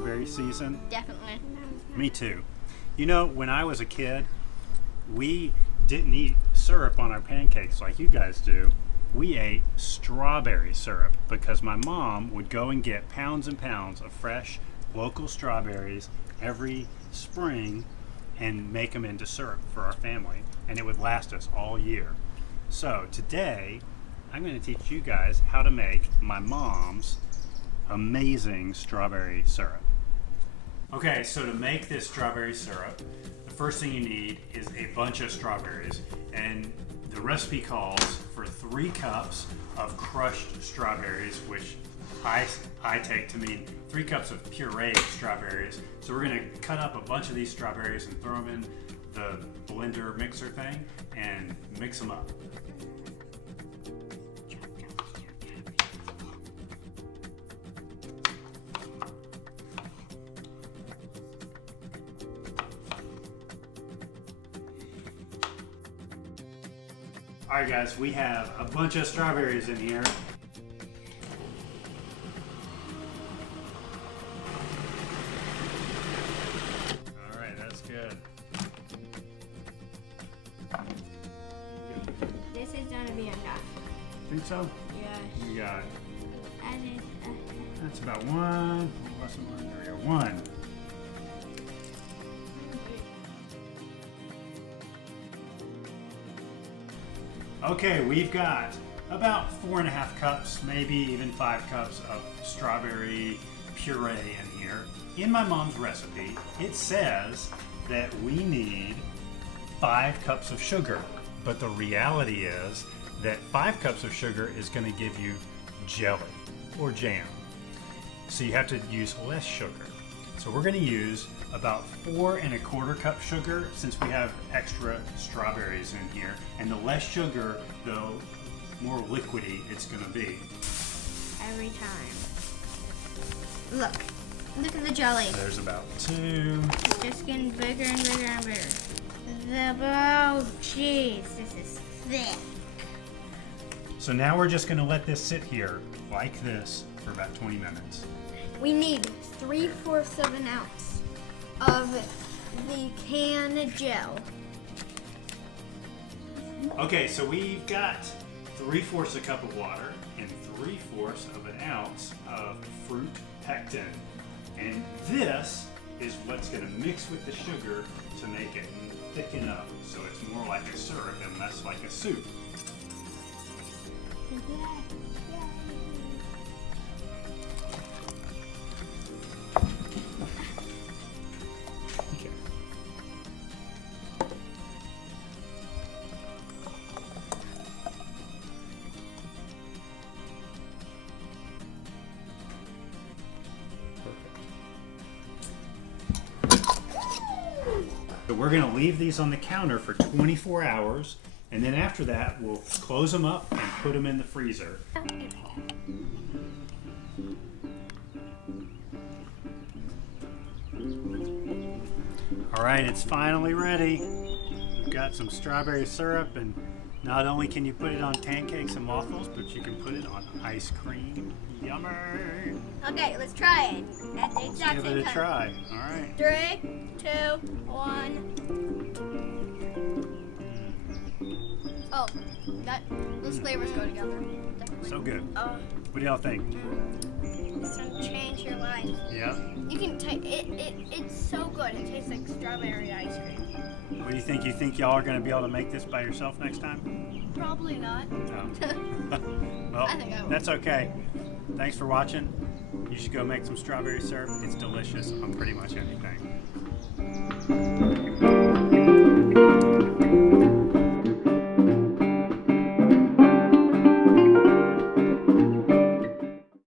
strawberry season? Definitely. Me too. You know, when I was a kid, we didn't eat syrup on our pancakes like you guys do. We ate strawberry syrup because my mom would go and get pounds and pounds of fresh local strawberries every spring and make them into syrup for our family, and it would last us all year. So today I'm going to teach you guys how to make my mom's amazing strawberry syrup. Okay, so to make this strawberry syrup, the first thing you need is a bunch of strawberries, and the recipe calls for 3 cups of crushed strawberries, which I take to mean 3 cups of pureed strawberries. So we're going to cut up a bunch of these strawberries and throw them in the blender mixer thing and mix them up. Alright guys, we have a bunch of strawberries in here. Alright, that's good. This is gonna be enough. Think so? Yes. You got it. And it's, That's about 1. Less than 1. There we go. 1. Okay, we've got about 4.5 cups, maybe even 5 cups of strawberry puree in here. In my mom's recipe, it says that we need 5 cups of sugar, but the reality is that 5 cups of sugar is going to give you jelly or jam. So you have to use less sugar. So we're going to use about 4.25 cup sugar since we have extra strawberries in here. And the less sugar, the more liquidy it's going to be. every time. Look at the jelly. There's about 2. It's just getting bigger and bigger and bigger. Oh, jeez, this is thick. So now we're just going to let this sit here like this for about 20 minutes. We need 3/4 of an ounce of the canned gel. Okay, so we've got 3/4 a cup of water and 3/4 of an ounce of fruit pectin. And this is what's going to mix with the sugar to make it thicken up so it's more like a syrup and less like a soup. Okay. So we're going to leave these on the counter for 24 hours, and then after that we'll close them up and put them in the freezer. All right, it's finally ready. We've got some strawberry syrup, and not only can you put it on pancakes and waffles, but you can put it on ice cream. Yummer! Okay, let's try it. At the Let's exact give same it a time. try. All right. 3, 2, 1. Oh, those flavors go together. Definitely. So good. Oh, What do y'all think? it's gonna change your life. Yeah. You can take it. It's so good. It tastes like strawberry ice cream. What do you think? You think y'all are going to be able to make this by yourself next time? Probably not. No. Well, I think I will. that's okay. Thanks for watching. You should go make some strawberry syrup. It's delicious on pretty much anything.